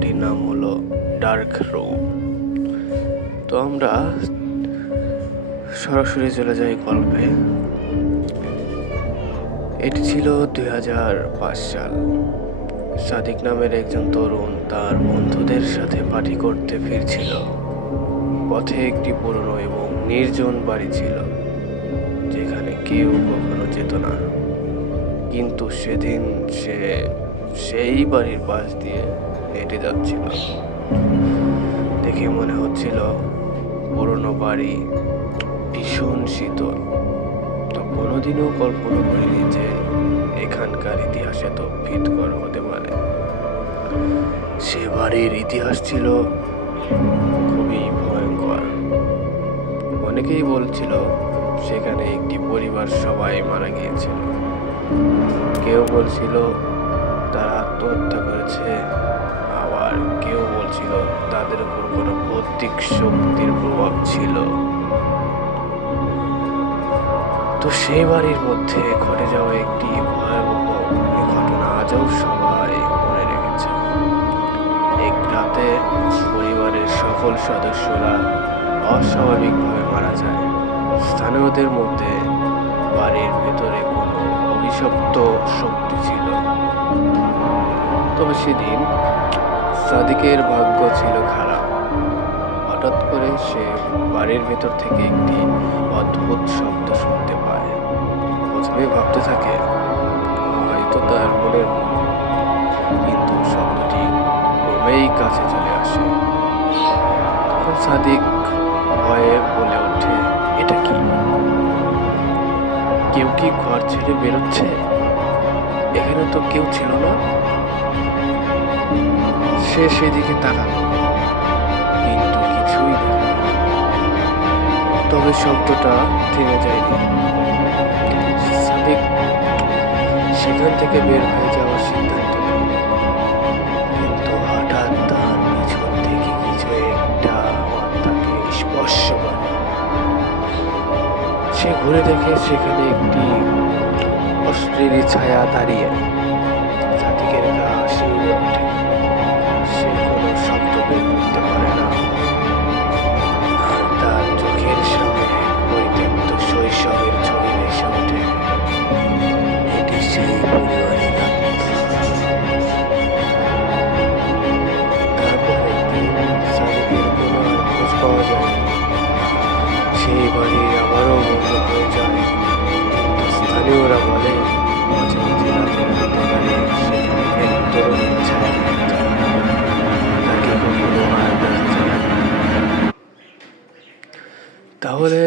গল্পটির নাম হলো ডার্ক রুম। তো আমরা সরাসরি চলে যাই গল্পে। এটি ছিল 2005 সাল। সাদিক নামের একজন তরুণ তার বন্ধুদের সাথে পার্টি করতে ফিরছিল। পথে একটি পুরনো এবং নির্জন বাড়ি ছিল, যেখানে কেউ কখনো যেত না। কিন্তু সেদিন সে সেই বাড়ির পাশ দিয়ে হেঁটে যাচ্ছিল। দেখে মনে হচ্ছিল পুরনো বাড়ি ভীষণ শীতল। তো কোনোদিনও কল্পনা করিনি যে এখানকার ইতিহাস এত ভীতকর হতে পারে। সে বাড়ির ইতিহাস ছিল খুবই ভয়ঙ্কর। অনেকেই বলছিল সেখানে একটি পরিবার সবাই মারা গিয়েছিল। কেউ বলছিল তারা আত্মহত্যা করেছে, আবার কেউ বলছিল তাদের উপর কোনো ভৌতিক শক্তির প্রভাব ছিল। তো সেই বাড়ির মধ্যে ঘটে যাওয়া একটি ভয়াবহ ঘটনা আজও সবাই মনে রেখেছে। এক রাতে পরিবারের সকল সদস্যরা অস্বাভাবিকভাবে মারা যায়। স্থানীয়দের মধ্যে বাড়ির ভেতরে কোনো অভিশপ্ত শক্তি ছিল। তবে সেদিন সাদিকের ভাগ্য ছিল খারাপ। হঠাৎ করে সে বাড়ির ভেতর থেকে একটি অদ্ভুত শব্দ শুনতে পায়। প্রথমে ভাবতে থাকে হয়তো তার মনের ভুল, কিন্তু শব্দটি ক্রমেই কাছে চলে আসে। তখন সাদিক ভয়ে বলে ওঠে, এটা কি? কেউ কি ঘর ছেড়ে বেরোচ্ছে? এখানে তো কেউ ছিল না। সে সেদিকে তাকালো, কিন্তু কিছুই দেখল না। তবে শব্দটা থেমে যায়নি। সাদিক সেখান থেকে বের হয়ে যাওয়ার সিদ্ধান্ত নেয়, কিন্তু হঠাৎ তার পিছন থেকে কিছু একটা তাকে স্পর্শ করে। সে ঘুরে দেখে সেখানে একটি অশরীরী ছায়া দাঁড়িয়ে। সাদিকের গা শিউরে ওঠে। সে কোনো শব্দ বের করতে পারে না। আর তার চোখের সামনে পরিত্যক্ত শৈশবের ছবি ভেসে ওঠে। এটি সেই পরিবারের তারপর একদিন সাদিকের কোনো আর খোঁজ পাওয়া যায়। সেই বাড়ি আবারও বন্ধ হয়ে যায়। স্থানীয়রা বলে মাঝে মাঝে রাতের অন্ধকারে সেখানে এক তরুণীর ছায়া দেখা যায়। তাকে কখনো আর দেখা যায় না। তাহলে